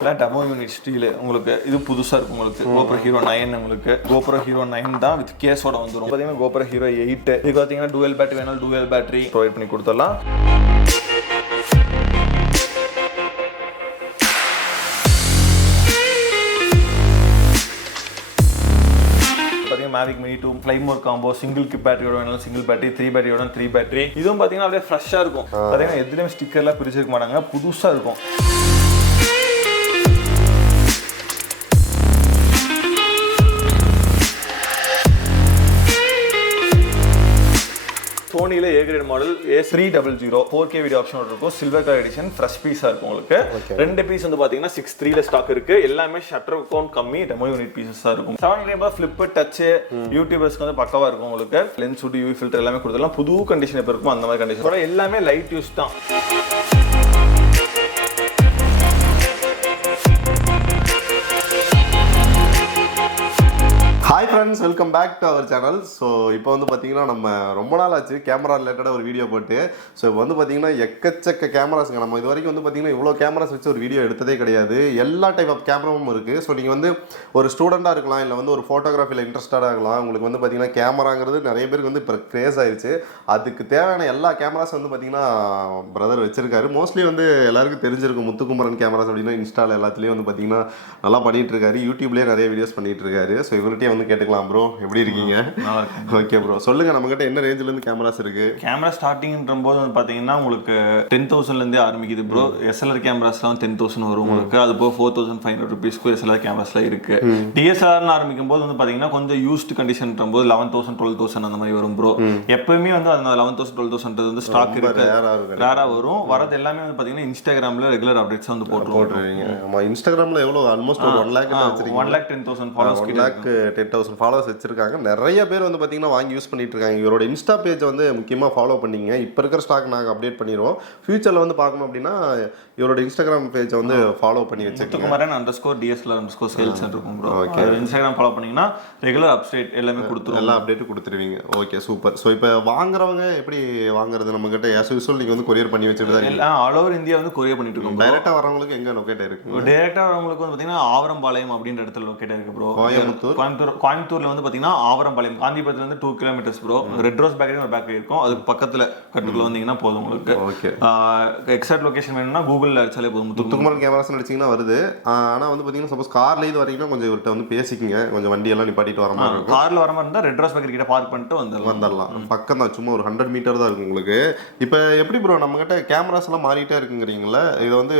Demo unit steel உங்களுக்கு இது புதுசாக இருக்கும் உங்களுக்கு GoPro Hero 9 உங்களுக்கு GoPro Hero 9 தான் வித் கேஸோட வந்துடும். பார்த்தீங்கன்னா GoPro Hero 8 இது பார்த்தீங்கன்னா டூயல் பேட்டரி வேணாலும் டூயல் பேட்டரி ப்ரொவைட் பண்ணி கொடுத்துடலாம். Mavic Mini 2 manymore combo single kit battery ஓட வேணாலும் single battery 3 battery ஓட 3 battery இதுவும் பாத்தீங்கன்னா அப்படியே ஃப்ரெஷ்ஷா இருக்கும். பாத்தீங்கன்னா எதுலயும் ஸ்டிக்கர்லாம் பிரிச்சிருக்க மாட்டாங்க, புதுசா இருக்கும். சோனியில் A great model A300 4K video option இருக்கும். சில்வர் கலர் எடிஷன் ஃப்ரெஷ் பீஸாக இருக்கும் உங்களுக்கு. ரெண்டு பீஸ் வந்து பார்த்தீங்கன்னா 6.3ல ஸ்டாக் இருக்கு. எல்லாமே ஷட்டர் கவுண்ட் கம்மி, டெமோ யூனிட் பீசஸாக இருக்கும். 7 ஃபிளிப் டச் யூடியூபர்ஸ்க்கு வந்து பக்கவா இருக்கும் உங்களுக்கு. லென்ஸ் விட்டு UV ஃபில்டர் எல்லாமே கொடுத்துடலாம். புது கண்டிஷன் எப்போ இருக்கும் அந்த மாதிரி கண்டிஷன் எல்லாமே லைட் யூஸ் தான். Hi friends, welcome back to our channel. So இப்போ வந்து பார்த்தீங்கன்னா நம்ம ரொம்ப நாள் ஆச்சு கேமரா ரிலேட்டடாக ஒரு வீடியோ போட்டு. ஸோ இப்போ வந்து பார்த்தீங்கன்னா எக்கச்சக்க கேமராஸுங்க. நம்ம இது வரைக்கும் வந்து பார்த்தீங்கன்னா இவ்வளோ கேமராஸ் வச்சு ஒரு வீடியோ எடுத்ததே கிடையாது. எல்லா டைப் ஆஃப் கேமராவும் இருக்குது. ஸோ நீங்கள் வந்து ஒரு ஸ்டூடெண்ட்டாக இருக்கலாம், இல்லை வந்து ஒரு ஃபோட்டோகிராஃபியில் இன்ட்ரெஸ்டாக இருக்கலாம். உங்களுக்கு வந்து பார்த்தீங்கன்னா கேமராங்கிறது நிறைய பேருக்கு வந்து இப்போ க்ரேஸ் ஆயிடுச்சு. அதுக்கு தேவையான எல்லா கேமராஸ் வந்து பார்த்தீங்கன்னா பிரதர் வச்சிருக்காரு. மோஸ்ட்லி வந்து எல்லாருக்கும் தெரிஞ்சிருக்கும் முத்துக்குமரன் கேமராஸ் அப்படின்னா இன்ஸ்டாவில் எல்லாத்துலேயும் வந்து பார்த்தீங்கன்னா நல்லா பண்ணிகிட்டு இருக்காரு. யூடியூப்லேயே நிறைய வீடியோஸ் பண்ணிகிட்டு இருக்காரு. ஸோ இவர்கிட்டயே வந்து கேட்டுக்கலாம். ப்ரோ எப்படி இருக்கீங்க? ஓகே ப்ரோ, சொல்லுங்க நம்ம கிட்ட என்ன ரேஞ்சில இருந்து கேமராஸ் இருக்கு? கேமரா ஸ்டார்டிங்ன்ற போது வந்து பாத்தீங்கன்னா உங்களுக்கு 10,000ல இருந்தே ஆரம்பிக்குது ப்ரோ. SLR கேமராஸ்லாம் 10,000 வரும் உங்களுக்கு. அது போக 4,500 ரூபீஸ்க்கு SLR கேமராஸ்லாம் இருக்கு. DSLR ஆரம்பிக்கும் போது வந்து பாத்தீங்கன்னா கொஞ்சம் யூஸ்ட் கண்டிஷன் போது 11,000 12,000 அந்த மாதிரி வரும் ப்ரோ. எப்பவுமே வந்து அந்த 11,000 12,000 வந்து ஸ்டாக் இருக்கு, ரேரா வரும். வரது எல்லாமே வந்து பாத்தீங்கன்னா இன்ஸ்டாகிராம்ல ரெகுலர் அப்டேட்ஸ் வந்து போட்டுருவீங்க. ஆமா, இன்ஸ்டாகிராம்ல எவ்வளவு ஆல்மோஸ்ட் 1 lakh வச்சிருக்கீங்க. 1,10,000 ஃபாலோவர்ஸ், 1,10,000 ஃபாலோவர்ஸ் வச்சிருக்காங்க. நிறைய பேர் வந்து பார்த்தீங்கன்னா வாங்கி யூஸ் பண்ணிட்டு இருக்காங்க. இவரோட இன்ஸ்டா பேஜ் வந்து முக்கியமாக ஃபாலோ பண்ணிங்க. இப்போ இருக்கிற ஸ்டாக் நாங்கள் அப்டேட் பண்ணிடுவோம். ஃபியூச்சரில் வந்து பார்க்கணும் அப்படின்னா இவரோட இன்ஸ்டாகிராம் பேஜை வந்து ஃபாலோ பண்ணி வச்சுக்கோங்க. Muthukumaran_DSLR_sales இருக்கும் ப்ரோ. ஓகே, இன்ஸ்டாகிராம் ஃபாலோ பண்ணீங்கன்னா ரெகுலர் அப்டேட் எல்லாமே கொடுத்துருவோம். எல்லா அப்டேட்டும் கொடுத்துருவீங்க. Okay, super. ஸோ இப்போ வாங்குறவங்க எப்படி வாங்குறது? நம்ம கிட்ட ஆஸ் யூசுவல் நீங்கள் வந்து கொரியர் பண்ணி வச்சுட்டு தான் எல்லாம் ஆல் ஓவர் இந்தியா வந்து கொரியர் பண்ணிட்டு இருக்கோம். டைரக்டா வரவங்களுக்கு எங்க லொகேட் இருக்கு? டைரக்டா வரவங்களுக்கு வந்து பார்த்தீங்கன்னா ஆவரம்பாளையம் அப்படின்ற இடத்துல லொகேட் இருக்கு ப்ரோ. கோயம்புத்தூர்ல வந்து பார்த்தீங்கன்னா ஆவரம்பாளையம், காந்திபுரத்துல இருந்து 2 kilometres bro. Red rose bakery ஒரு பேக்கரி இருக்கும், அதுக்கு பக்கத்துல கட்டுக்குள்ள வந்தீங்கன்னா போதும் உங்களுக்கு. ஓகே, எக்ஸாக்ட் லொகேஷன் வேணும்னா கூகுள்ல அடிச்சாலே போதும். முத்துக்குமரன் கேமராஸ் அடிச்சீங்கன்னா வருது. ஆனா வந்து பாத்தீங்கன்னா சப்போஸ் கார்ல இது வரீங்கன்னா கொஞ்சம் இவர்கிட்ட வந்து பேசிக்கங்க. கொஞ்சம் வண்டி எல்லாம் நிப்பாட்டிட்டு வர மாதிரி இருக்கும். கார்ல வர மாதிரி இருந்தா ரெட் ரோஸ் பேக்கரி கிட்ட பார்க் பண்ணிட்டு வந்துடலாம். பக்கம் தான், சும்மா ஒரு 100 மீட்டர் தான் இருக்கும் உங்களுக்கு. இப்போ எப்படி ப்ரோ நம்ம கிட்ட கேமராஸ் எல்லாம் மாறிட்டே இருக்குங்கிறீங்களா? இதை வந்து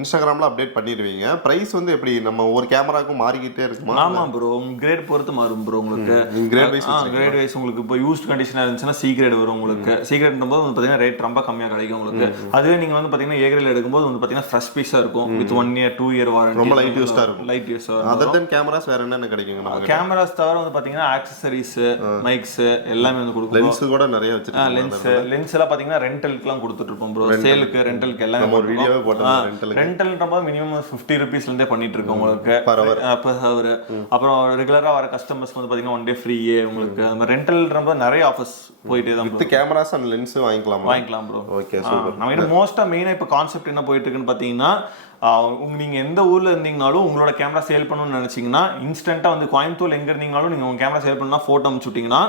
இன்ஸ்டாகிராம்ல அப்டேட் பண்ணிடுவீங்க. பிரைஸ் வந்து எப்படி நம்ம ஒவ்வொரு கேமராக்கும் மாறிக்கிட்டே இருக்குமா? ஆமா ப்ரோ, கிரேட் பொறுத்து மாறும் ப்ரோ உங்களுக்கு. கிரேட் வைஸ் உங்களுக்கு இப்போ யூஸ்ட் கண்டிஷனா இருந்துச்சுன்னா C கிரேட் வரும் உங்களுக்கு. C கிரேட்ன்ற போது வந்து பாத்தீங்கன்னா ரேட் ரொம்ப கம்மியா கிடைக்கும் உங்களுக்கு. அதுவே நீங்க வந்து பாத்தீங்கன்னா A கிரேட் எடுக்கும்போது வந்து பாத்தீங்கன்னா ஃப்ரெஷ் பீஸா இருக்கும் வித் 1 year 2 year வாரண்டி. ரொம்ப லைட் யூஸ்டா இருக்கும். Light use. அதர் தென் கேமராஸ் வேற என்ன கிடைக்குங்க நமக்கு? கேமராஸ் தவிர வந்து பாத்தீங்கன்னா ஆக்சஸரீஸ், மைக்ஸ் எல்லாமே வந்து கொடுப்போம். லென்ஸ் கூட நிறைய வச்சிருக்கோம். லென்ஸ் எல்லாம் பாத்தீங்கன்னா ரெண்டலுக்குலாம் கொடுத்துட்டு இருப்போம் ப்ரோ. சேலுக்கு ரெண்டலுக்கு எல்லாமே ஒரு வீடியோவே போட்டோம். ரெண்டல்ன்ற போது மினிமம் 50 ரூபீஸ்ல இருந்தே பண்ணிட்டு இருக்கோம் உங்களுக்கு per hour. அப்புறம் ரெகுலரா வர கஸ்டமர்ஸ்க்கு வந்து பாத்தீங்கன்னா 1 day free உங்களுக்கு. அந்த ரெண்டல்ன்ற போது நிறைய ஆஃபர்ஸ் போயிட்டே தான் ப்ரோ. கேமராஸ் அண்ட் லென்ஸ் வாங்கிக்கலாம் ப்ரோ. Okay, super. நம்ம மோஸ்டா மெயினா இப்ப கான்செப்ட் என்ன போயிட்டு இருக்குன்னு பாத்தீங்கன்னா, நீங்க எந்த ஊர்ல இருந்தீங்கனாலும் உங்களோட கேமரா சேல் பண்ணணும்னு நினைச்சீங்கன்னா இன்ஸ்டன்ட்டா வந்து கோயம்புத்தூர்ல எங்க இருந்தீங்கனாலும் நீங்க உங்க கேமரா சேல் பண்ணா போட்டோ அனுப்பிச்சுட்டீங்கன்னா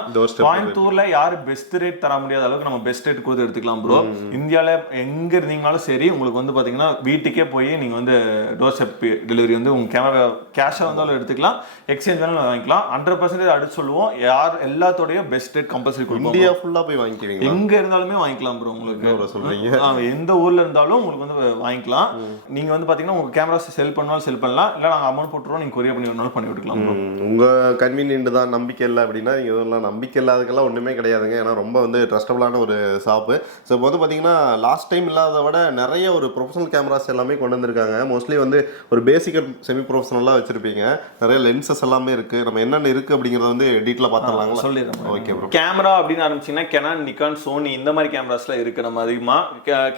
கோயம்புத்தூர்ல யாரு பெஸ்ட் ரேட் தர முடியாத அளவுக்கு நம்ம பெஸ்ட் ரேட் கொடுத்து எடுத்துக்கலாம் ப்ரோ. இந்தியால எங்க இருந்தீங்கனாலும் சரி உங்களுக்கு வந்து பாத்தீங்கன்னா வீட்டுக்கே போய் நீங்க வந்து டோர் ஸ்டெப் டெலிவரி வந்து உங்க கேமரா கேஷா வந்தாலும் எடுத்துக்கலாம், எக்ஸ்சேஞ்ச் வேணாலும் வாங்கிக்கலாம். 100% அடிச்சு சொல்லுவோம். யார் எல்லாத்தோடய பெஸ்ட் ரேட் கம்பல்சரி கொடுப்போம். இந்தியா ஃபுல்லா போய் வாங்கிக்கிறீங்க, எங்க இருந்தாலுமே வாங்கிக்கலாம் ப்ரோ உங்களுக்கு. சொல்றீங்க எந்த ஊர்ல இருந்தாலும் உங்களுக்கு வந்து வாங்கிக்கலாம். நீங்க வந்து பாத்தீங்கன்னா உங்க கேமராஸ் செல் பண்ணாலும் செல் பண்ணலாம், இல்ல நாங்க அமௌண்ட் போட்டுறோம், நீங்க கொரியர் பண்ணி வேணாலும் பண்ணி விட்டுக்கலாம். உங்க கன்வீனியன்ட் தான். நம்பிக்கை இல்லை அப்படின்னா நீங்க இதெல்லாம் நம்பிக்கை இல்லாததுக்கெல்லாம் ஒண்ணுமே கிடையாதுங்க. ஏன்னா ரொம்ப வந்து ட்ரஸ்டபிளான ஒரு ஷாப்பு. ஸோ இப்போ வந்து பாத்தீங்கன்னா லாஸ்ட் டைம் இல்லாத விட நிறைய ஒரு ப்ரொஃபஷனல் கேமராஸ் எல்லாமே கொண்டு வந்திருக்காங்க. மோஸ்ட்லி வந்து ஒரு பேசிக் செமி ப்ரொஃபஷனலா வச்சிருப்பீங்க. நிறைய லென்சஸ் எல்லாமே இருக்கு. நம்ம என்னென்ன இருக்கு அப்படிங்கறத வந்து டீட்டெயிலா பார்த்துடலாங்களா? சொல்லிடுறேன். Okay bro. கேமரா அப்படின்னு ஆரம்பிச்சீங்கன்னா கெனான், நிக்கான், சோனி இந்த மாதிரி கேமராஸ்ல இருக்கு. நம்ம அதிகமா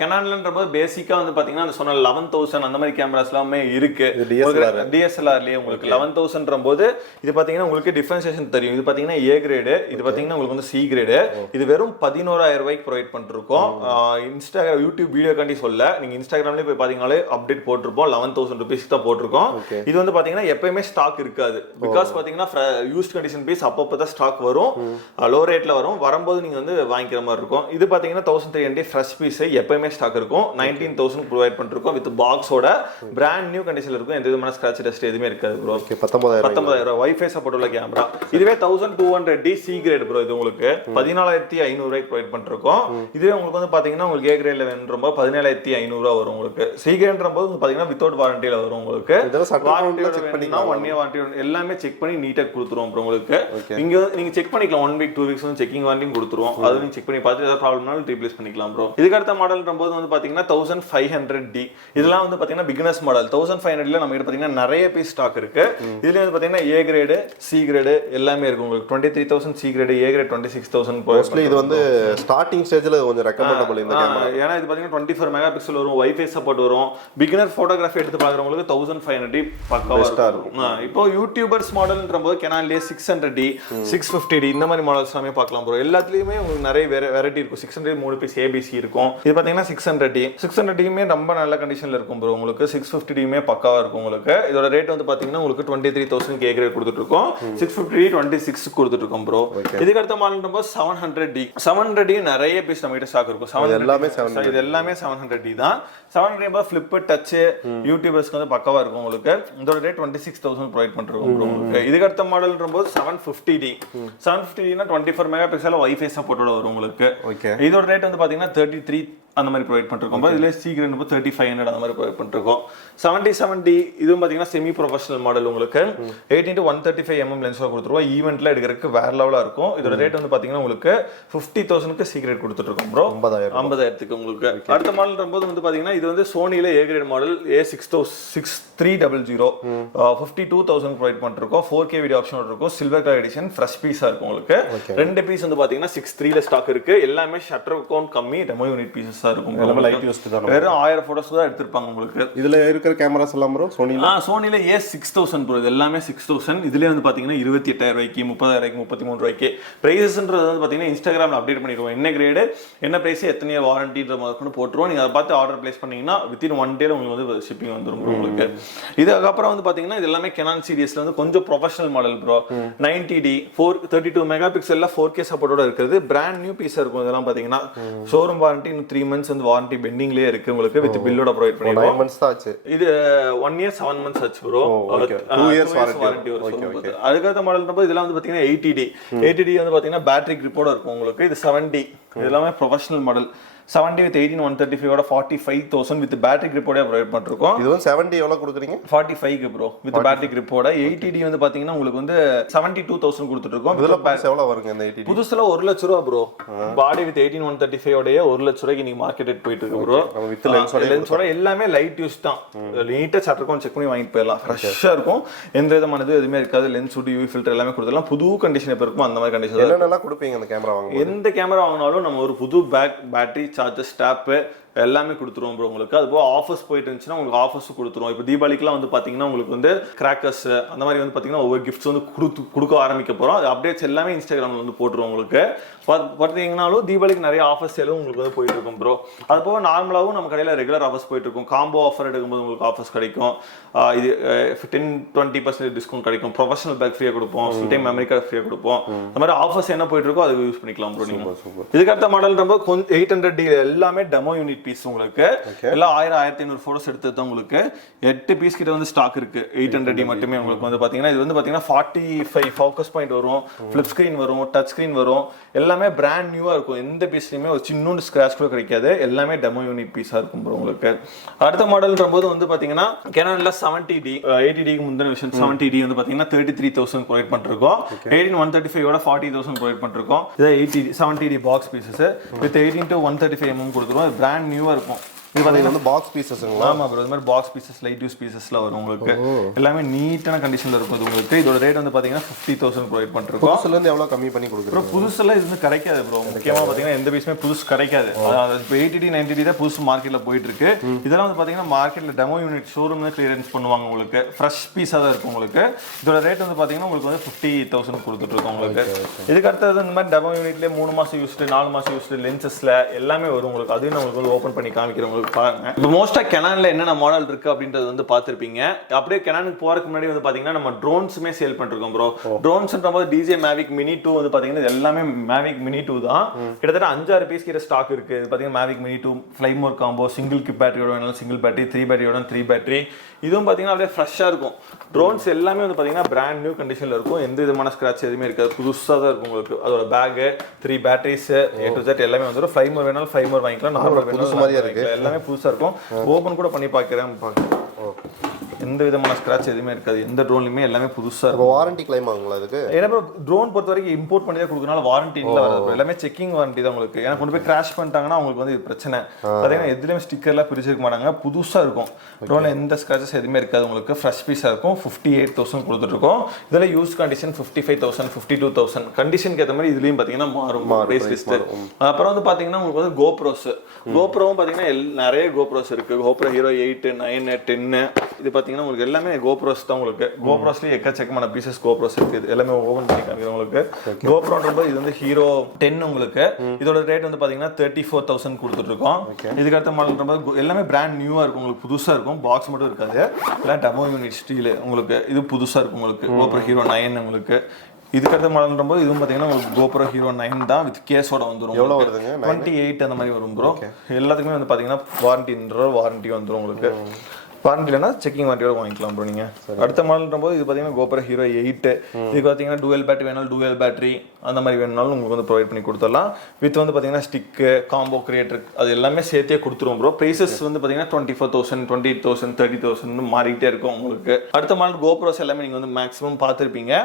கெனான்லன்ற போது பேசிக்கா வந்து பாத்தீங்கன்னா அந்த சொன்ன 11,000 அந்த மாதிரி கேமராஸ் எல்லாமே இருக்கு. டிஎஸ்எல்ஆர்லயே உங்களுக்கு 11,000 போது இது பாத்தீங்கன்னா உங்களுக்கு டிஃபரன்சியேஷன் தெரியும். இது பாத்தீங்கன்னா ஏ கிரேடு, இது பாத்தீங்கன்னா உங்களுக்கு வந்து சி கிரேடு. இது வெறும் 11,000 ரூபாய்க்கு ப்ரொவைட் பண்ணிருக்கோம். இன்ஸ்டாகிராம் யூடியூப் வீடியோ கண்டி சொல்ல, நீங்க இன்ஸ்டாகிராம்லயே போய் பாத்தீங்கன்னாலே அப்டேட் போட்டிருப்போம். 11,000 ரூபீஸ் தான் போட்டிருக்கோம். இது வந்து பாத்தீங்கன்னா எப்பயுமே ஸ்டாக் இருக்காது. பிகாஸ் பாத்தீங்கன்னா யூஸ்ட் கண்டிஷன் பீஸ் அப்பப்பதான் ஸ்டாக் வரும், லோ ரேட்ல வரும். வரும்போது நீங்க வந்து வாங்கிக்கிற மாதிரி இருக்கும். இது பாத்தீங்கன்னா 1300 ஃப்ரெஷ் பீஸ் எப்பயுமே ஸ்டாக் இருக்கும். 19,000 ப்ரொவைட் பண்ணிருக்கோம் வித் பாக்ஸோட. பிராண்ட் நியூ கண்டிஷன்ல இருக்கும். எந்த விதமான ஸ்கிராட்ச் டஸ்ட் எதுவுமே இருக்காது ப்ரோ. 19,000 வைஃபை சப்போர்ட் உள்ள கேமரா. இதுவே 1200D சி கிரேட் ப்ரோ. இது உங்களுக்கு 14,500 ரூபாய்க்கு ப்ரொவைட் பண்ணிருக்கோம். இதுவே உங்களுக்கு வந்து பாத்தீங்கன்னா உங்களுக்கு ஏ கிரேட்ல வேணும்ன்றப்போ 17,500 வரும் உங்களுக்கு. சி கிரேட்ன்ற போது பாத்தீங்கன்னா வித்தவுட் வாரண்டில வரும் உங்களுக்கு. வாரண்டியோட செக் பண்ணிக்கலாம். 1 இயர் வாரண்டி எல்லாமே செக் பண்ணி நீட்டா கொடுத்துருவோம் ப்ரோ உங்களுக்கு. இங்க நீங்க செக் பண்ணிக்கலாம். 1 வீக் 2 வீக்ஸ் வந்து செக்கிங் வாரண்டியும் கொடுத்துருவோம். அது நீங்க செக் பண்ணி பார்த்து ஏதாவது ப்ராப்ளம்னாலும் ரீப்ளேஸ் பண்ணிக்கலாம் ப்ரோ. இதுக்கு அடுத்த மாடல்ன்ற போது வந்து பாத்தீங்கன்னா 1500D. இதெல்லாம் வந்து பாத்தீங்கன்னா பிகினர்ஸ் மாடல். 1500ல நம்ம கிட்ட பாத்தீங்கன்னா நிறைய பீஸ் ஸ்டாக் இருக்கு. இதுல வந்து பாத்தீங்கன்னா ஏ கிரேடு, சி கிரேடு எல்லாமே இருக்கு உங்களுக்கு. 23,000 சி கிரேடு, ஏ கிரேட் 26,000. மோஸ்ட்லி இது வந்து ஸ்டார்டிங் ஸ்டேஜ்ல கொஞ்சம் ரெக்கமெண்டபிள் இந்த கேமரா. ஏன்னா இது பாத்தீங்கன்னா 24 மெகா பிக்சல் வரும், வைஃபை சப்போர்ட் வரும். பிகினர் போட்டோகிராஃபி எடுத்து பாக்குறவங்களுக்கு 1500D பக்காவா இருக்கும். இப்போ யூடியூபர்ஸ் மாடல்ன்ற போது Canonலயே 600D, 650D இந்த மாதிரி மாடல்ஸ் எல்லாமே பார்க்கலாம் ப்ரோ. எல்லாத்துலயுமே உங்களுக்கு நிறைய வெரைட்டி இருக்கும். 600 3 பீஸ் ஏபிசி இருக்கும். இது பாத்தீங்கன்னா 600Dமே ரொம்ப நல்ல கண்டிஷன்ல இருக்கும் ப்ரோ உங்களுக்கு. 650Dமே பக்காவா இருக்கும் உங்களுக்கு. இதோட ரேட் வந்து பாத்தீங்கன்னா உங்களுக்கு 23,000 ஏ கிரேட் கொடுத்துட்டு இருக்கோம். 650D 26 கொடுத்துட்டு இருக்கோம் ப்ரோ. இதுக்கு அடுத்த மாடல்ன்ற போது 700D நிறைய பீஸ் நம்ம கிட்ட ஸ்டாக் இருக்கும். இது எல்லாமே 700D தான். 700D ஃபிளிப் டச் யூடியூபர்ஸ்க்கு வந்து பக்காவா இருக்கும் உங்களுக்கு. இதோட ரேட் 26,000 ப்ரொவைட் பண்ணிருக்கோம் ப்ரோ உங்களுக்கு. இதுக்கு அடுத்த மாடல்ன்ற போது 750D. 750Dனா 24 மெகா பிக்சல் வைஃபை சப்போர்ட்டோட வரும் உங்களுக்கு. இதோட ரேட் வந்து பாத்தீங்கன்னா 33 அந்த மாதிரி ப்ரொவைட் பண்ணிருக்கோம். இதுல சீக்கிரம் 3500 அந்த மாதிரி ப்ரொவைட் பண்ணிருக்கோம். 77D இதுவும் பாத்தீங்கன்னா செமி ப்ரொஃபஷனல் மாடல் உங்களுக்கு. 18-135mm லென்ஸ்ல கொடுத்துருவோம். ஈவென்ட்ல எடுக்கிறதுக்கு வேற லெவலா இருக்கும். இதோட ரேட் வந்து பாத்தீங்கன்னா உங்களுக்கு 50,000க்கு சீக்ரெட் கொடுத்துட்டு இருக்கோம் ப்ரோ. 50,000க்கு உங்களுக்கு. அடுத்த மாடல் போது வந்து பாத்தீங்கன்னா இது வந்து சோனில ஏ கிரேட் மாடல் A6300 52,000 ப்ரொவைட் பண்ணிருக்கோம். 4K வீடியோ ஆப்ஷன் இருக்கும். சில்வர் கலர் எடிஷன் ஃப்ரெஷ் பீஸா இருக்கும் உங்களுக்கு. ரெண்டு பீஸ் வந்து பாத்தீங்கன்னா 6.3ல ஸ்டாக் இருக்கு. எல்லாமே ஷட்டர் கவுண்ட் கம்மி, டெமோ யூனிட் பீசஸ் இருக்கும். எல்லாமே லைட் யூஸ்ட் தான். வெறும் 1000 போட்டோஸ் தான் எடுத்துப்பாங்க உங்களுக்கு. இதுல இருக்கிற கேமராஸ் எல்லாம் ப்ரோ சோனில A6000 ப்ரோ. இது எல்லாமே 6000. இதுலயே வந்து பாத்தீங்கன்னா 28,000 ரூபாய்க்கு, 30,000 ரூபாய்க்கு, 33 ரூபாய்க்கு. பிரைசஸ்ன்றது வந்து பாத்தீங்கன்னா இன்ஸ்டாகிராம்ல அப்டேட் பண்ணிடுவோம். என்ன கிரேடு, என்ன பிரைஸ், எத்தனை இயர் வாரண்டின்ற மாதிரி போட்டுருவோம். நீங்க அதை பார்த்து ஆர்டர் பிளேஸ் பண்ணீங்கன்னா வித்தின் 1 டேல உங்களுக்கு வந்து ஷிப்பிங் வந்துரும் உங்களுக்கு. இதுக்கப்புறம் வந்து பாத்தீங்கன்னா இது எல்லாமே Canon சீரிஸ்ல வந்து கொஞ்சம் professional model bro. 90D 32 mega பிக்சல்ல 4K சப்போர்ட்டோட இருக்குது. பிராண்ட் நியூ பீஸா இருக்கும். இதெல்லாம் பாத்தீங்கன்னா ஷோரூம் வாரண்டி 3 months வந்து வாரண்டி பெண்டிங்லயே இருக்கு உங்களுக்கு. வித் பில்லோட ப்ரொவைட் பண்ணிடுவோம். 9 months தான் ஆச்சு. இது 1 year 7 months ஆச்சு ப்ரோ. 2 years வாரண்டி வரும். அதுக்கடுத்த மாடல்ன்றப்ப இதெல்லாம் வந்து பாத்தீங்கன்னா 80D வந்து பாத்தீங்கன்னா பேட்டரி கிரிப்போட இருக்கும் உங்களுக்கு. இது 7D. இதெல்லாம் professional model. 70 with 18-135 45,000 with battery grip ஓட ப்ரொவைட் பண்ணிருக்கோம். இது வந்து 70 எவ்வளவு கொடுக்குறீங்க? 45 ப்ரோ with battery grip ஓட. 80D வந்து பாத்தீங்கன்னா உங்களுக்கு வந்து 72,000 கொடுத்துட்டு இருக்கோம். இதுல பிரைஸ் எவ்வளவு வருங்க இந்த 80D? புதுசுல 1 லட்சம் ரூபாய் ப்ரோ. பாடி with 18-135 ஓட 1 லட்சம் ரூபாய்க்கு நீங்க மார்க்கெட் ரேட் போயிட்டு இருக்கு ப்ரோ. வித் லென்ஸோட எல்லாமே லைட் யூஸ் தான். நீட்டா ஷட்டர் கவுண்ட் செக் பண்ணி வாங்கிட்டு போயிடலாம். ஃப்ரெஷ்ஷா இருக்கும். எந்த விதமானது எதுவுமே இருக்காது. லென்ஸ் உட் UV ஃபில்டர் எல்லாமே கொடுத்துடலாம். புது கண்டிஷன் எப்ப இருக்கும் அந்த மாதிரி கண்டிஷன். என்னென்னலாம் கொடுப்பீங்க அந்த கேமரா வாங்கும்போது? எந்த கேமரா வாங்கினாலும் நம்ம ஒரு புது பேட்டரி சார்ஜர் ஸ்டாப் எல்லாமே கொடுத்துருவோம் ப்ரோ உங்களுக்கு. அது போக ஆஃபர்ஸ் போயிட்டு இருந்துச்சுன்னா உங்களுக்கு ஆஃபர்ஸ் கொடுத்துருவோம். இப்போ தீபாவளிக்குலாம் வந்து பாத்தீங்கன்னா உங்களுக்கு வந்து கிராக்கர்ஸ் அந்த மாதிரி வந்து பாத்தீங்கன்னா ஒவ்வொரு கிஃப்ட்ஸ் வந்து கொடுக்க ஆரம்பிக்க போறோம். அது அப்டேட்ஸ் எல்லாமே இன்ஸ்டாகிராம்ல வந்து போட்டுருவோம் உங்களுக்கு. பார்த்தீங்கன்னாலும் தீபாவளிக்கு நிறைய ஆஃபர்ஸ் எல்லாம் உங்களுக்கு வந்து போயிட்டு இருக்கும் ப்ரோ. அது போக நார்மலாகவும் நம்ம கடையில் ரெகுலர் ஆஃபர்ஸ் போயிட்டு இருக்கும். காம்போ ஆஃபர் எடுக்கும்போது உங்களுக்கு ஆஃபர்ஸ் கிடைக்கும். இது 10-20% டிஸ்கவுண்ட் கிடைக்கும். ப்ரொஃபஷனல் பேக் ஃப்ரீயாக கொடுப்போம். ஃபுல் டைம் மெமரி கார்டு ஃப்ரீயாக கொடுப்போம். அந்த மாதிரி ஆஃபர்ஸ் என்ன போயிட்டு இருக்கோ அதுக்கு யூஸ் பண்ணிக்கலாம் ப்ரோ நீங்க. இதுக்கடுத்த மாடல் ரொம்ப 800D எல்லாமே டெமோ யூனிட் பீஸ் உங்களுக்கு. எல்லாம் 1000-1500 போட்டோஸ் எடுத்தது உங்களுக்கு. 8 பீஸ் கிட்ட வந்து ஸ்டாக் இருக்கு. 800D மட்டுமே உங்களுக்கு வந்து பாத்தீங்கன்னா இது வந்து பாத்தீங்கன்னா 45 ஃபோக்கஸ் பாயிண்ட் வரும், ஃபிளிப் ஸ்கிரீன் வரும், டச் ஸ்கிரீன் வரும். எல்லாமே பிராண்ட் நியூவா இருக்கும். எந்த பீஸ்லயுமே ஒரு சின்ன ஸ்கிராட்ச் கூட கிடைக்காது. எல்லாமே டெமோ யூனிட் பீஸா இருக்கும் ப்ரோ உங்களுக்கு. அடுத்த மாடல்ன்ற போது வந்து பாத்தீங்கன்னா Canonல 70D 80Dக்கு முந்தின விஷயம் 70D வந்து பாத்தீங்கன்னா 33,000 ப்ரொவைட் பண்ணிருக்கோம். 18-135 ஓட 40,000 ப்ரொவைட் பண்ணிருக்கோம். இது 70D box pieces with 18-135mm கொடுத்துருவோம். பிராண்ட் நியூவா இருக்கும். இது வந்து பாக்ஸ் பீசஸ்ங்களா? ஆமா ப்ரோ, இந்த மாதிரி பாக்ஸ் பீசஸ் லைட் யூஸ் பீசஸ்ல வரும் உங்களுக்கு. எல்லாமே நீட்டான கண்டிஷன்ல இருக்கும் இது உங்களுக்கு. இதோட ரேட் வந்து பாத்தீங்கன்னா 50,000 ப்ரொவைட் பண்றோம். புதுசுல இருந்து எவ்வளவு கம்மி பண்ணி கொடுக்குறோம் ப்ரோ? புதுசுல இது வந்து கிடைக்காது ப்ரோ. முக்கியமா பாத்தீங்கன்னா எந்த பீஸுமே புதுசு கிடைக்காது. இப்போ 80D 90D தான் புதுசு மார்க்கெட்ல போயிட்டு இருக்கு. இதெல்லாம் வந்து பாத்தீங்கன்னா மார்க்கெட்ல டெமோ யூனிட் ஷோரூம்ல கிளியரன்ஸ் பண்ணுவாங்க உங்களுக்கு. ஃப்ரெஷ் பீஸா தான் இருக்கும் உங்களுக்கு. இதோட ரேட் வந்து பாத்தீங்கன்னா உங்களுக்கு வந்து 50,000 கொடுத்துட்டு இருக்கோம் உங்களுக்கு. இதுக்கு அடுத்தது இந்த மாதிரி டெமோ யூனிட்லேயே 3 மாசம் யூஸ்டு 4 மாசம் யூஸ்டு லென்சஸ்ல எல்லாமே வரும் உங்களுக்கு. அதையும் நான் உங்களுக்கு வந்து ஓப்பன் பண்ணி காமிக்கிறேன் உங்களுக்கு பாருங்க. இப்போ மோஸ்டா கெனான்ல என்னென்ன மாடல் இருக்கு அப்படின்றது வந்து பார்த்திருப்பீங்க. அப்படியே கெனானுக்கு போறதுக்கு முன்னாடி வந்து பாத்தீங்கன்னா நம்ம ட்ரோன்ஸுமே சேல் பண்ணிருக்கோம் ப்ரோ. ட்ரோன்ஸ்ன்ற போது DJI Mavic Mini 2 வந்து பாத்தீங்கன்னா எல்லாமே Mavic Mini 2 தான். கிட்டத்தட்ட 5-6 பீஸ் கிட்ட ஸ்டாக் இருக்கு. இது பாத்தீங்கன்னா Mavic Mini 2 fly more combo, single கிப் பேட்டரியோட வேணாலும் சிங்கிள் பேட்டரி, 3 பேட்டரியோட 3 பேட்டரி. இதுவும் பாத்தீங்கன்னா அப்படியே ஃப்ரெஷ்ஷா இருக்கும். ட்ரோன்ஸ் எல்லாமே வந்து பாத்தீங்கன்னா பிராண்ட் நியூ கண்டிஷன்ல இருக்கும். எந்த விதமான ஸ்கிராட்ச் எதுவுமே இருக்காது. புதுசா தான் இருக்கும் உங்களுக்கு. அதோட pack, 3 batteries, A to Z எல்லாமே வந்துடும். ஃப்ளைமோர் வேணாலும் ஃப்ளைமோர் வாங்கிக்கலாம். நார்மல் வேணாலும் மாதிரியா இருக்கு. எல்லாமே புதுசா இருக்கும். ஓபன் கூட பண்ணி பார்க்கிறேன். எந்த விதமான ஸ்கிராட்ச் எதுவுமே இருக்காது. எந்த ட்ரோன்லையுமே எல்லாமே புதுசா இருக்கும். வாரண்டி கிளைம் ஆகுங்களா இதுக்கு? ஏன்னா ப்ரோ ட்ரோன் பொறுத்த வரைக்கும் இம்போர்ட் பண்ணி தான் கொடுக்கறனால வாரண்டி இல்ல வராது. எல்லாமே செக்கிங் வாரண்டி தான் உங்களுக்கு. ஏன்னா கொண்டு போய் கிராஷ் பண்ணிட்டாங்கன்னா உங்களுக்கு வந்து பிரச்சனை. பாத்தீங்கன்னா எதுலயுமே ஸ்டிக்கர்லாம் பிரிச்சிருக்க மாட்டாங்க. புதுசா இருக்கும். ட்ரோன்ல எந்த ஸ்கிராச்சஸ் எதுவுமே இருக்காது உங்களுக்கு. ஃப்ரெஷ் பீஸா இருக்கும். 58,000 கொடுத்துட்டு இருக்கோம். இதுல யூஸ் கண்டிஷன் 55,000 52,000 கண்டிஷனுக்கு ஏற்ற மாதிரி இதுலயும் பாத்தீங்கன்னா மாறும் பிரைஸ் லிஸ்ட். அப்புறம் வந்து பாத்தீங்கன்னா உங்களுக்கு வந்து கோப்ரோஸ். கோப்ரோவும் பாத்தீங்கன்னா நிறைய கோப்ரோஸ் இருக்கு. கோப்ரோ ஹீரோ 8 9 10 இது பாத்தீங்கன்னா உங்களுக்கு எல்லாமே கோப்ரோஸ் தான் உங்களுக்கு. கோப்ரோஸ்லயே எக்கச்சக்கமான பீசஸ் கோப்ரோஸ் இருக்கு. இது எல்லாமே ஓபன் பண்ணி காமிக்கிறேன் உங்களுக்கு. கோப்ரோன்றப்போ இது வந்து ஹீரோ 10 உங்களுக்கு. இதோட ரேட் வந்து பாத்தீங்கன்னா 34,000 கொடுத்துட்டு இருக்கோம். இதுக்கு அடுத்த மாடல்ன்றப்போ எல்லாமே பிராண்ட் நியூவா இருக்கும் உங்களுக்கு. புதுசா இருக்கும். பாக்ஸ் மட்டும் இருக்காது. எல்லாம் டெமோ யூனிட் ஸ்டீல் உங்களுக்கு. இது புதுசா இருக்கும் உங்களுக்கு. கோப்ரோ ஹீரோ 9 உங்களுக்கு. இதுக்கு அடுத்த மாடல்ன்ற போது இதுவும் பாத்தீங்கன்னா உங்களுக்கு GoPro Hero 9 தான் வித் கேஸோட வந்துரும். எவ்வளவு வருதுங்க? 28 அந்த மாதிரி வரும் ப்ரோ. எல்லாத்துக்குமே வந்து பாத்தீங்கன்னா வாரண்டி வந்துரும் உங்களுக்கு. வாரண்டி இல்லைனா செக்கிங் வாரண்டியோட வாங்கிக்கலாம் ப்ரோ நீங்க. அடுத்த மாடல்ன்ற போது இது பாத்தீங்கன்னா GoPro Hero 8. இதுக்கு பாத்தீங்கன்னா டூயல் பேட்டரி வேணாலும் டூயல் பேட்டரி அந்த மாதிரி வேணும்னாலும் உங்களுக்கு வந்து ப்ரொவைட் பண்ணி கொடுத்துடலாம். வித் வந்து பாத்தீங்கன்னா ஸ்டிக்கு, காம்போ கிரியேட்டர் அது எல்லாமே சேர்த்தே கொடுத்துருவோம் ப்ரோ. பிரைசஸ் வந்து பாத்தீங்கன்னா 24,000 28,000 30,000 மாறிக்கிட்டே இருக்கும் உங்களுக்கு. அடுத்த மாடல் GoPros எல்லாமே நீங்க வந்து மேக்ஸிமம் பார்த்துருப்பீங்க.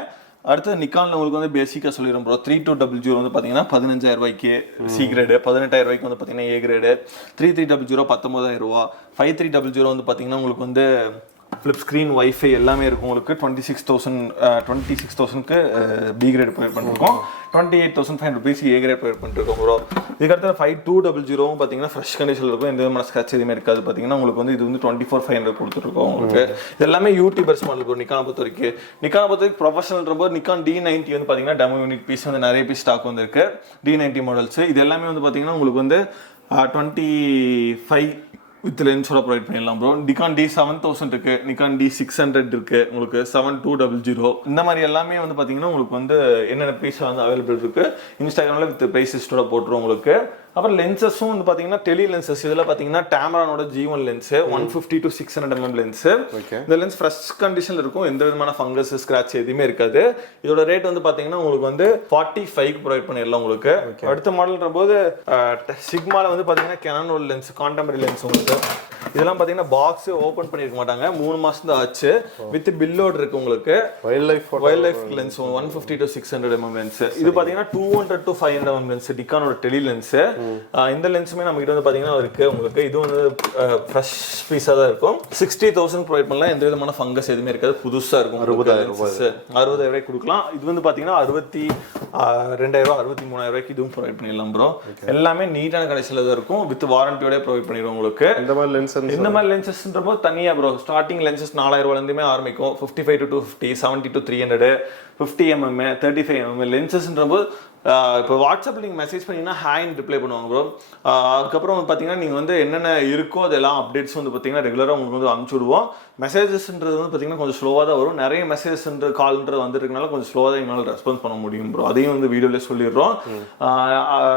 அடுத்து நிக்கான்ல உங்களுக்கு வந்து பேசிக்கா சொல்லிடுறோம் ப்ரோ. 3200 வந்து பாத்தீங்கன்னா 15,000 ரூபாய்க்கு சி கிரேடு, 18,000 ரூபாய்க்கு வந்து பாத்தீங்கன்னா ஏ கிரேடு, 3300 19,000 ரூபா, 5300 வந்து பாத்தீங்கன்னா உங்களுக்கு வந்து ஃபிளிப் ஸ்க்ரீன் வைஃபை எல்லாமே இருக்கும் உங்களுக்கு. 26,000க்கு பி கிரேட் ப்ரொவைட் பண்ணிருக்கோம். 28,500 rupees ஏ கிரேட் ப்ரொவைட் பண்ணிருக்கோம் ப்ரோ. இதுக்கடுத்து 5200 பார்த்தீங்கன்னா ஃப்ரெஷ் கண்டிஷனில் இருக்கும். எந்த விதமான ஸ்க்ராட்ச் எதுவுமே இருக்காது. பார்த்தீங்கன்னா உங்களுக்கு வந்து இது வந்து 24,500 கொடுத்துருக்கோம் உங்களுக்கு. இது எல்லாமே யூடியூபர்ஸ் மாடல் இருக்கும். நிக்கானை பொறுத்த வரைக்கும் ப்ரொஃபஷனல் ரொம்ப நிக்கான் D90 வந்து பார்த்தீங்கன்னா டெமோ யூனிட் பீஸ் வந்து நிறைய பீஸ் ஸ்டாக் வந்து இருக்கு. D90 மாடல்ஸ் இது எல்லாமே வந்து பார்த்தீங்கன்னா உங்களுக்கு வந்து 25 வித் லென்ஸோட ப்ரொவைட் பண்ணிடலாம் ப்ரோ. நிக்கான் D7000 இருக்கு, நிக்கான் D600 இருக்கு உங்களுக்கு, 7200 இந்த மாதிரி எல்லாமே வந்து பார்த்தீங்கன்னா உங்களுக்கு வந்து என்னென்ன பீஸ் வந்து அவைலபிள் இருக்கு. இன்ஸ்டாகிராமில் வித் ப்ரைஸ் லிஸ்டோட போட்டுரும் உங்களுக்கு. அப்புறம் லென்சஸும் வந்து பார்த்தீங்கன்னா டெலி லென்சஸ். இதில் பார்த்தீங்கன்னா டேமரானோட G1 lens 150 to 600 mm lens. இந்த லென்ஸ் ஃப்ரெஷ் கண்டிஷனில் இருக்கும். எந்த விதமான ஃபங்கஸ் ஸ்க்ராட்ச் எதுவுமே இருக்காது. இதோட ரேட் வந்து பார்த்தீங்கன்னா உங்களுக்கு வந்து 45 ப்ரொவைட் பண்ணிடலாம் உங்களுக்கு. அடுத்த மாடல்ன்ற போது சிக்மால வந்து பார்த்தீங்கன்னா கேனானோட லென்ஸ் கான்டெம்பரரி லென்ஸ் உங்களுக்கு. இதெல்லாம் பார்த்தீங்கன்னா பாக்ஸ் ஓப்பன் பண்ணிருக்க மாட்டாங்க. 3 மாசம் தான் ஆச்சு. வித் பில்லோட இருக்கு உங்களுக்கு. Wild life lens 150 to 600 mm lens. இது பார்த்தீங்கன்னா 200 to 500 mm லென்ஸ் டிக்கானோட டெலி லென்ஸ். இந்த லென்ஸுமே நம்ம கிட்ட வந்து பாத்தீங்கன்னா இருக்கு உங்களுக்கு. இது வந்து ஃப்ரெஷ் பீஸா தான் இருக்கும். 60,000 ப்ரொவைட் பண்ணலாம். எந்த விதமான ஃபங்கஸ் எதுவுமே இருக்காது. புதுசா இருக்கும். 60,000 ரூபாய்க்கு கொடுக்கலாம். இது வந்து பாத்தீங்கன்னா 62,000 63,000 ரூபாய்க்கு இதுவும் ப்ரொவைட் பண்ணிடலாம் ப்ரோ. எல்லாமே நீட்டான கண்டிஷன்ல தான் இருக்கும். வித் வாரண்டியோட ப்ரொவைட் பண்ணிடுவோம் உங்களுக்கு. இந்த மாதிரி லென்சஸ்ன்ற போது தனியா ப்ரோ ஸ்டார்டிங் லென்சஸ் 4,000 ரூபாயில இருந்துமே ஆரம்பிக்கும். 55 to 250, 70 to 300, 50 mm, 35 mm லென்சஸ்ன்ற போது இப்போ வாட்ஸ்அப்பில் நீங்கள் மெசேஜ் பண்ணிங்கன்னா ஹேண்ட் ரிப்ளை பண்ணுவாங்க ப்ரோ. அதுக்கப்புறம் வந்து பார்த்தீங்கன்னா நீங்கள் வந்து என்னென்ன இருக்கோ அதெல்லாம் அப்டேட்ஸ் வந்து பார்த்தீங்கன்னா ரெகுலராக உங்களுக்கு வந்து அனுப்பிச்சி விடுவோம். மெசேஜஸ்ன்றது வந்து பார்த்தீங்கன்னா கொஞ்சம் ஸ்லோவாக தான் வரும். நிறைய மெசேஜஸ்ன்ற கால்ன்றது வந்துருக்கனால கொஞ்சம் ஸ்லோவாக தான் எங்களால் ரெஸ்பான்ஸ் பண்ண முடியும் ப்ரோ. அதையும் வந்து வீடியோலேயே சொல்லிடுறோம்.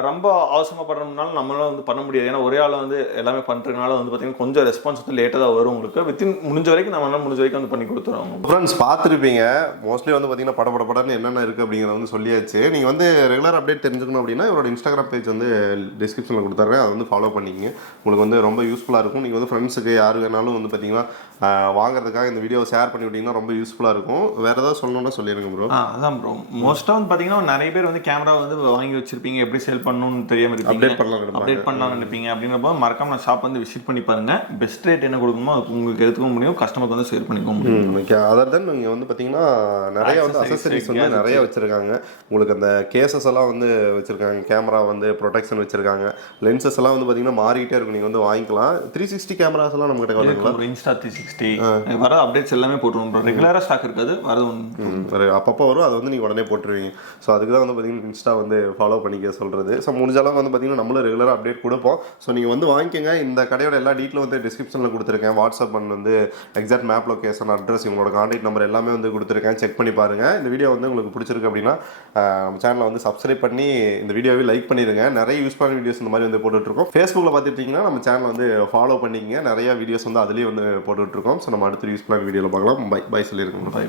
ரொம்ப அவசரமாக பண்ணுறதுனால நம்மளால வந்து பண்ண முடியாது. ஏன்னா ஒரே ஆள் வந்து எல்லாமே பண்ணுறதுனால வந்து பார்த்தீங்கன்னா கொஞ்சம் ரெஸ்பான்ஸ் வந்து லேட்டாக தான் வரும் உங்களுக்கு. வித்தின் முடிஞ்ச வரைக்கும் நம்ம முடிஞ்ச வரைக்கும் வந்து பண்ணி கொடுத்துருவோம். ஃப்ரெண்ட்ஸ் பார்த்துருப்பீங்க மோஸ்ட்லி வந்து பார்த்தீங்கன்னா படன்னு என்னென்ன இருக்குது அப்படிங்கிறத வந்து சொல்லியாச்சு. நீங்கள் வந்து ரெகுலர் அப்டேட் தெரிஞ்சுக்கணும் அப்படின்னா இவரோட இன்ஸ்டாகிராம் பேஜ் வந்து டிஸ்கிரிப்ஷனில் கொடுத்துட்றேன், அதை வந்து ஃபாலோ பண்ணிக்கிங்க. உங்களுக்கு வந்து ரொம்ப யூஸ்ஃபுல்லாக இருக்கும். நீங்கள் வந்து ஃப்ரெண்ட்ஸுக்கு யார் வேணாலும் வந்து பார்த்தீங்கன்னா வாங்குறதுக்காக இந்த வீடியோ ஷேர் பண்ணி விட்டிங்கன்னா ரொம்ப யூஸ்ஃபுல்லாக இருக்கும். வேறு ஏதாவது சொல்லணும்னா சொல்லிடுங்க ப்ரோ. அதான் ப்ரோ, மோஸ்ட்டாக வந்து பார்த்தீங்கன்னா நிறைய பேர் வந்து கேமரா வந்து வாங்கி வச்சிருப்பீங்க, எப்படி சேல் பண்ணணும்னு தெரியாமல் இருப்பீங்க, அப்டேட் பண்ணலாம் நினைப்பீங்க. அப்படின்றப்போ மறக்காம நான் ஷாப் வந்து விசிட் பண்ணி பாருங்க. பெஸ்ட் ரேட் என்ன கொடுக்கணுமோ அது உங்களுக்கு எடுத்துக்க முடியும், கஸ்டமருக்கு வந்து ஷேர் பண்ணிக்க முடியும். ஓகே. அதர் தென் நீங்கள் வந்து பார்த்தீங்கன்னா நிறைய வந்து அசசரிஸ் வந்து நிறைய வச்சுருக்காங்க. உங்களுக்கு அந்த கேசஸ் எல்லாம் வந்து வச்சுருக்காங்க, கேமரா வந்து ப்ரொடெக்ஷன் வச்சுருக்காங்க, லென்சஸ் எல்லாம் வந்து பார்த்தீங்கன்னா மாறிக்கிட்டே இருக்கும். நீங்கள் வந்து வாங்கிக்கலாம். 360 கேமராஸ் எல்லாம் நம்ம கிட்ட கிடைக்கும். இன்ஸ்டா 360 வர அப்டேட்ஸ் எல்லாமே போட்டுருவோம். ரெகுலராக ஸ்டாக் இருக்காது, வரது அப்பப்போ வரும், அதை வந்து நீங்கள் உடனே போட்டுருவீங்க. ஸோ அதுக்கு தான் வந்து பார்த்தீங்கன்னா இன்ஸ்டா வந்து ஃபாலோ பண்ணிக்க சொல்கிறது. ஸோ முடிஞ்ச அளவுக்கு வந்து பார்த்தீங்கன்னா நம்மளும் ரெகுலராக அப்டேட் கொடுப்போம். ஸோ நீங்கள் வந்து வாங்கிக்கோங்க. இந்த கடையோட எல்லா டீட்டெயிலும் வந்து டிஸ்கிரிப்ஷனில் கொடுத்துருக்கேன். வாட்ஸ்அப் வந்து எக்ஸாக்ட் மேப் லொகேஷன், அட்ரஸ், உங்களோட கான்டாக்ட் நம்பர் எல்லாமே வந்து கொடுத்துருக்கேன். செக் பண்ணி பாருங்கள். இந்த வீடியோ வந்து உங்களுக்கு பிடிச்சிருக்கு அப்படின்னா நம்ம சேனலை வந்து சப்ஸ்கிரைப் பண்ணி இந்த வீடியோவை லைக் பண்ணிடுங்க. நிறைய யூஸ்ஃபுல்லான வீடியோஸ் இந்த மாதிரி வந்து போட்டுட்ருக்கோம். ஃபேஸ்புக்கில் பார்த்துட்டிங்கன்னா நம்ம சேனலை வந்து ஃபாலோ பண்ணிக்கங்க. நிறைய வீடியோஸ் வந்து அதுலேயே வந்து போட்டுட்ருக்கோம். ஸோ நம்ம அடுத்த யூஸ்ஃபுல்லான வீடியோவில் பார்க்கலாம். பை சொல்லியிருக்கோம். பை.